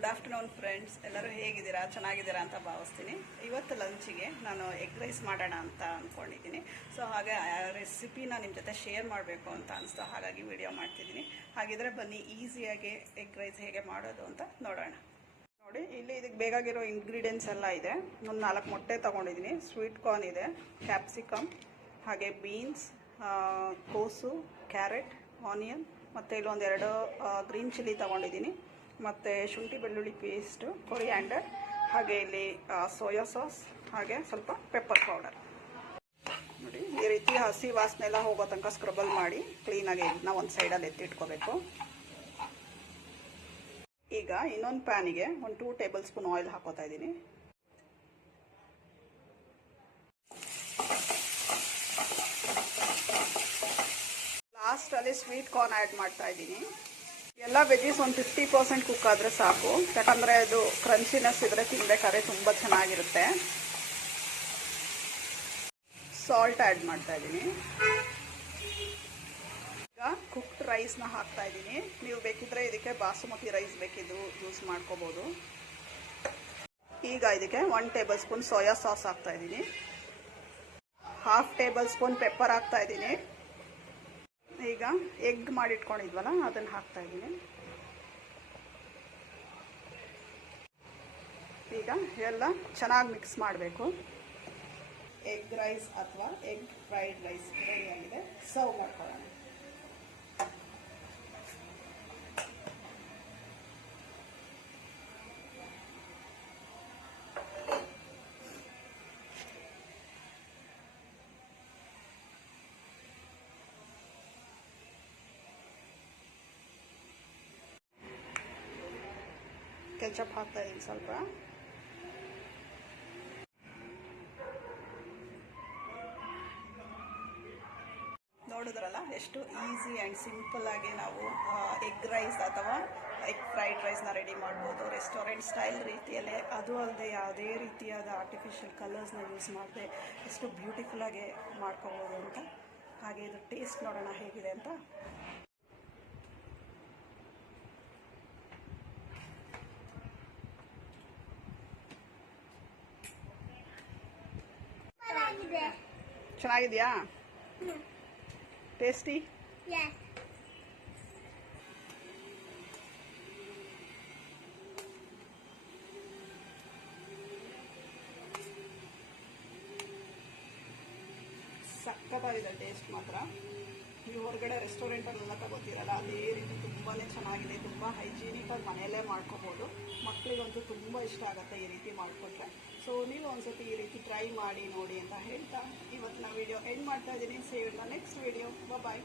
Good afternoon friends, ಎಲ್ಲರೂ ಹೇಗಿದ್ದೀರಾ? ಚೆನ್ನಾಗಿದ್ದೀರಾ ಅಂತ ಭಾವಿಸ್ತೀನಿ. ಇವತ್ತು ಲಂಚಿಗೆ ನಾನು ಎಗ್ ರೈಸ್ ಮಾಡೋಣ ಅಂತ ಅಂದ್ಕೊಂಡಿದ್ದೀನಿ. ಸೊ ಹಾಗೆ ಆ ರೆಸಿಪಿನ ನಿಮ್ಮ ಜೊತೆ ಶೇರ್ ಮಾಡಬೇಕು ಅಂತ ಅನಿಸ್ತು, ಹಾಗಾಗಿ ವಿಡಿಯೋ ಮಾಡ್ತಿದ್ದೀನಿ. ಹಾಗಿದ್ರೆ ಬನ್ನಿ ಈಸಿಯಾಗಿ ಎಗ್ ರೈಸ್ ಹೇಗೆ ಮಾಡೋದು ಅಂತ ನೋಡೋಣ. ನೋಡಿ, ಇಲ್ಲಿ ಇದಕ್ಕೆ ಬೇಕಾಗಿರೋ ಇಂಗ್ರೀಡಿಯೆಂಟ್ಸ್ ಎಲ್ಲ ಇದೆ. ಒಂದು 4 ಮೊಟ್ಟೆ ತೊಗೊಂಡಿದ್ದೀನಿ, ಸ್ವೀಟ್ ಕಾರ್ನ್ ಇದೆ, ಕ್ಯಾಪ್ಸಿಕಮ್, ಹಾಗೆ ಬೀನ್ಸ್, ಕೋಸು, ಕ್ಯಾರೆಟ್, ಆನಿಯನ್, ಮತ್ತು ಇಲ್ಲೊಂದು 2 ಗ್ರೀನ್ ಚಿಲ್ಲಿ ತೊಗೊಂಡಿದ್ದೀನಿ, ಮತ್ತು ಶುಂಠಿ ಬೆಳ್ಳುಳ್ಳಿ ಪೇಸ್ಟು, ಕೊರಿಯಾಂಡರ್, ಹಾಗೆ ಇಲ್ಲಿ ಸೋಯಾ ಸಾಸ್, ಹಾಗೆ ಸ್ವಲ್ಪ ಪೆಪ್ಪರ್ ಪೌಡರ್. ನೋಡಿ, ಈ ರೀತಿ ಹಸಿ ವಾಸನೆ ಎಲ್ಲ ಹೋಗೋ ತನಕ ಸ್ಕ್ರಬಲ್ ಮಾಡಿ ಕ್ಲೀನಾಗಿ ಎಗ್ನ ಒಂದು ಸೈಡಲ್ಲಿ ಎತ್ತಿಟ್ಕೋಬೇಕು. ಈಗ ಇನ್ನೊಂದು ಪ್ಯಾನಿಗೆ ಒಂದು 2 ಟೇಬಲ್ ಸ್ಪೂನ್ ಆಯಿಲ್ ಹಾಕೋತಾ ಇದ್ದೀನಿ. ಲಾಸ್ಟಲ್ಲಿ ಸ್ವೀಟ್ ಕಾರ್ನ್ ಆ್ಯಡ್ ಮಾಡ್ತಾ ಇದ್ದೀನಿ. ಎಲ್ಲ ವೆಜ್ಜೀಸ್ ಒಂದು 50% ಕುಕ್ ಆದರೆ ಸಾಕು, ಯಾಕಂದರೆ ಅದು ಕ್ರಂಚಿನೆಸ್ ಇದ್ರೆ ತಿನ್ಬೇಕಾದ್ರೆ ತುಂಬ ಚೆನ್ನಾಗಿರುತ್ತೆ. ಸಾಲ್ಟ್ ಆ್ಯಡ್ ಮಾಡ್ತಾ ಇದ್ದೀನಿ. ಈಗ ಕುಕ್ಡ್ ರೈಸ್ನ ಹಾಕ್ತಾ ಇದ್ದೀನಿ. ನೀವು ಬೇಕಿದ್ರೆ ಇದಕ್ಕೆ ಬಾಸುಮತಿ ರೈಸ್ ಬೇಕಿದ್ರು ಯೂಸ್ ಮಾಡ್ಕೋಬೋದು. ಈಗ ಇದಕ್ಕೆ 1 ಟೇಬಲ್ ಸ್ಪೂನ್ ಸೋಯಾ ಸಾಸ್ ಹಾಕ್ತಾ ಇದ್ದೀನಿ, 1/2 ಟೇಬಲ್ ಸ್ಪೂನ್ ಪೆಪ್ಪರ್ ಹಾಕ್ತಾ ಇದ್ದೀನಿ. ಈಗ ಎಗ್ ಮಾಡಿಟ್ಕೊಂಡಿದ್ವಲ್ಲ ಅದನ್ನು ಹಾಕ್ತಾ ಇದ್ದೀನಿ. ಈಗ ಎಲ್ಲ ಚೆನ್ನಾಗಿ ಮಿಕ್ಸ್ ಮಾಡಬೇಕು. ಎಗ್ ರೈಸ್ ಅಥವಾ ಎಗ್ ಫ್ರೈಡ್ ರೈಸ್ ರೆಡಿಯಾಗಿದೆ. ಸರ್ವ್ ಮಾಡ್ಕೊಳ್ಳೋಣ. ಕೆಚಪ್ ಹಾಕ್ತಾ ಇದ್ದೀನಿ ಸ್ವಲ್ಪ. ನೋಡಿದ್ರಲ್ಲ ಎಷ್ಟು ಈಸಿ ಆ್ಯಂಡ್ ಸಿಂಪಲ್ಲಾಗಿ ನಾವು ಎಗ್ ರೈಸ್ ಅಥವಾ ಎಗ್ ಫ್ರೈಡ್ ರೈಸ್ನ ರೆಡಿ ಮಾಡ್ಬೋದು ರೆಸ್ಟೋರೆಂಟ್ ಸ್ಟೈಲ್ ರೀತಿಯಲ್ಲೇ. ಅದು ಅಲ್ಲದೆ ಯಾವುದೇ ರೀತಿಯಾದ ಆರ್ಟಿಫಿಷಿಯಲ್ ಕಲರ್ಸ್ನ ಯೂಸ್ ಮಾಡದೆ ಎಷ್ಟು ಬ್ಯೂಟಿಫುಲ್ಲಾಗಿ ಮಾಡ್ಕೋಬೋದು ಅಂತ. ಹಾಗೆ ಇದು ಟೇಸ್ಟ್ ನೋಡೋಣ ಹೇಗಿದೆ ಅಂತ. ಚೆನ್ನಾಗಿದೆಯಾ? ಟೇಸ್ಟಿ? ಸಕ್ಕತ್ತಾಗಿದೆ ಟೇಸ್ಟ್ ಮಾತ್ರ. ನೀವು ಹೊರಗಡೆ ರೆಸ್ಟೋರೆಂಟಲ್ಲೆಲ್ಲ ತಗೋತೀರಲ್ಲ ಅದೇ ರೀತಿ ತುಂಬಾ ಚೆನ್ನಾಗಿದೆ. ತುಂಬ ಹೈಜೀನಿಕಾಗಿ ಮನೆಯಲ್ಲೇ ಮಾಡ್ಕೋಬೋದು. ಮಕ್ಕಳಿಗಂತೂ ತುಂಬ ಇಷ್ಟ ಆಗುತ್ತೆ ಈ ರೀತಿ ಮಾಡಿಕೊಟ್ರೆ. ಸೊ ನೀವು ಒಂದ್ಸತಿ ಈ ರೀತಿ ಟ್ರೈ ಮಾಡಿ ನೋಡಿ ಅಂತ ಹೇಳ್ತಾ ಇವತ್ತಿನ ವಿಡಿಯೋ ಎಂಡ್ ಮಾಡ್ತಾ ಇದ್ದೀನಿ. Save in the next video. Bye.